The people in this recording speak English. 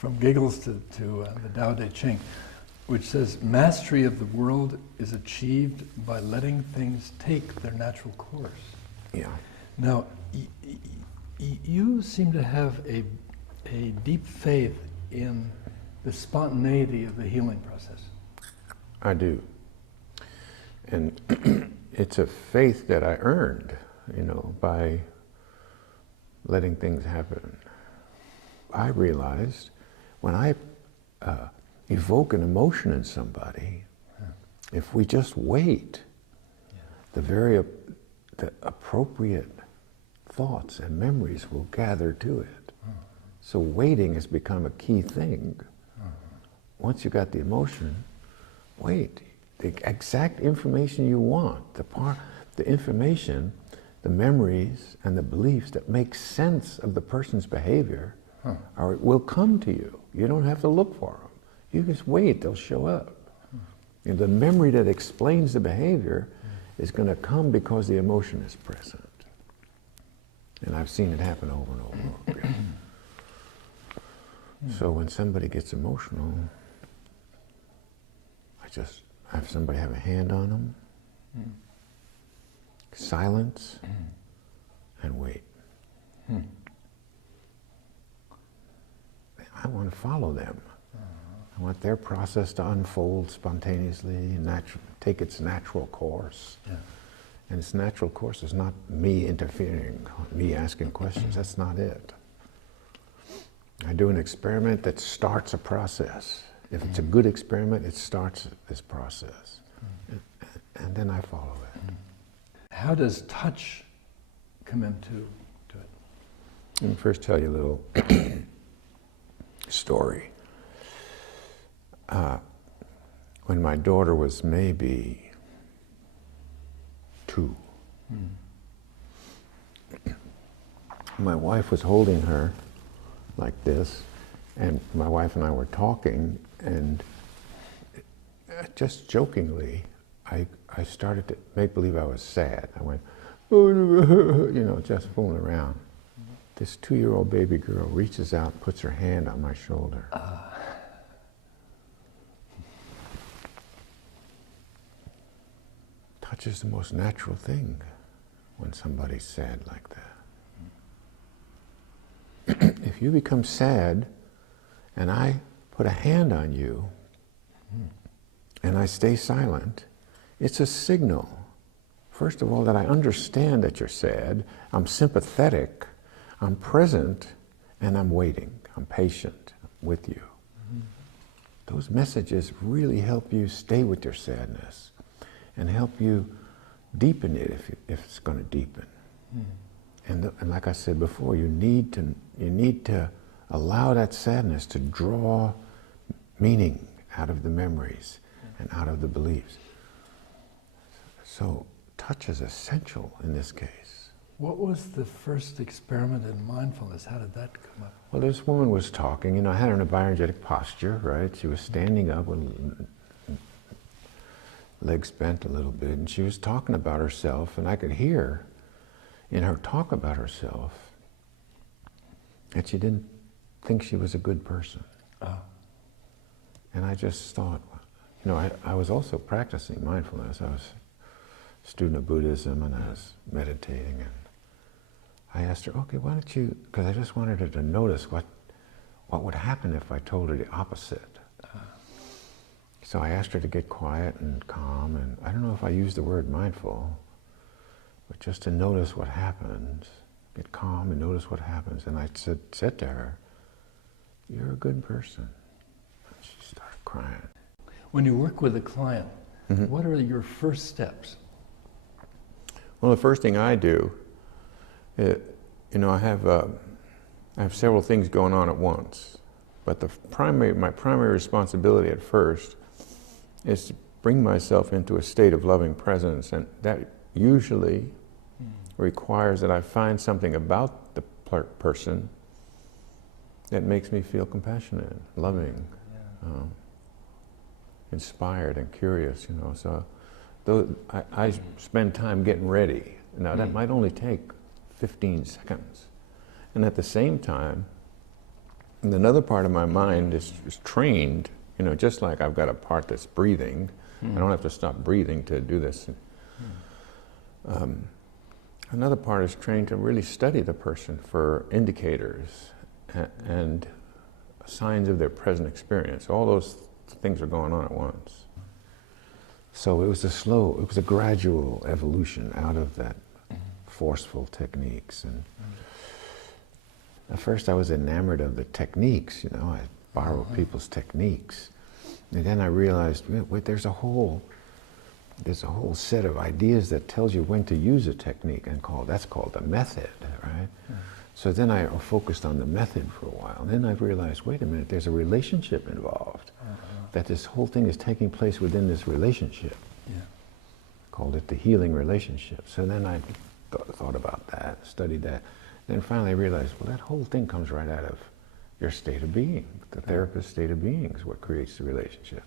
from Giggles to the Tao Te Ching, which says, mastery of the world is achieved by letting things take their natural course. Yeah. Now, you seem to have a deep faith in the spontaneity of the healing process. I do. And it's a faith that I earned, by letting things happen. I realized when I evoke an emotion in somebody, if we just wait, the appropriate thoughts and memories will gather to it. So waiting has become a key thing. Once you got the emotion, wait. The exact information you want, the information, the memories and the beliefs that make sense of the person's behavior will come to you. You don't have to look for them. You just wait, they'll show up. And the memory that explains the behavior is going to come because the emotion is present. And I've seen it happen over and over again. So when somebody gets emotional, I just have somebody have a hand on them, silence, and wait. I want to follow them. I want their process to unfold spontaneously, take its natural course. And its natural course is not me interfering, me asking questions. That's not it. I do an experiment that starts a process. If it's a good experiment, it starts this process. And then I follow it. How does touch come into it? Let me first tell you a little story. When my daughter was maybe 2, my wife was holding her like this, and my wife and I were talking, and just jokingly, I started to make believe I was sad. I went, just fooling around. This 2-year-old baby girl reaches out, puts her hand on my shoulder. Touch is the most natural thing when somebody's sad like that. If you become sad, and I put a hand on you, and I stay silent, it's a signal, first of all, that I understand that you're sad, I'm sympathetic, I'm present, and I'm waiting, I'm patient with you. Those messages really help you stay with your sadness and help you deepen it if it's going to deepen. And like I said before, you need to allow that sadness to draw meaning out of the memories and out of the beliefs. So touch is essential in this case. What was the first experiment in mindfulness? How did that come up? Well, this woman was talking, I had her in a bioenergetic posture, right? She was standing up with legs bent a little bit, and she was talking about herself, and I could hear in her talk about herself that she didn't think she was a good person. And I just thought, I was also practicing mindfulness. I was a student of Buddhism, and I was meditating, and I asked her, okay, why don't you, because I just wanted her to notice what would happen if I told her the opposite. So I asked her to get quiet and calm, and I don't know if I used the word mindful, but just to notice what happens, get calm and notice what happens. And I said to her, you're a good person. And she started crying. When you work with a client, what are your first steps? Well, the first thing I do, I have several things going on at once, but my primary responsibility at first is to bring myself into a state of loving presence, and that usually requires that I find something about the person that makes me feel compassionate, loving, inspired and curious, So I spend time getting ready. Now that might only take 15 seconds. And at the same time, And another part of my mind is trained, you know, just like I've got a part that's breathing. I don't have to stop breathing to do this. Another part is trained to really study the person for indicators and signs of their present experience. All those things are going on at once. So it was a gradual evolution out of that forceful techniques. And at first I was enamored of the techniques, you know, I borrowed people's techniques. And then I realized, wait, there's a whole set of ideas that tells you when to use a technique, and that's called the method, right? So then I focused on the method for a while. And then I realized, wait a minute, there's a relationship involved. That this whole thing is taking place within this relationship. Called it the healing relationship. So then I thought about that, studied that. Then finally I realized, well, that whole thing comes right out of your state of being. The therapist's state of being is what creates the relationship.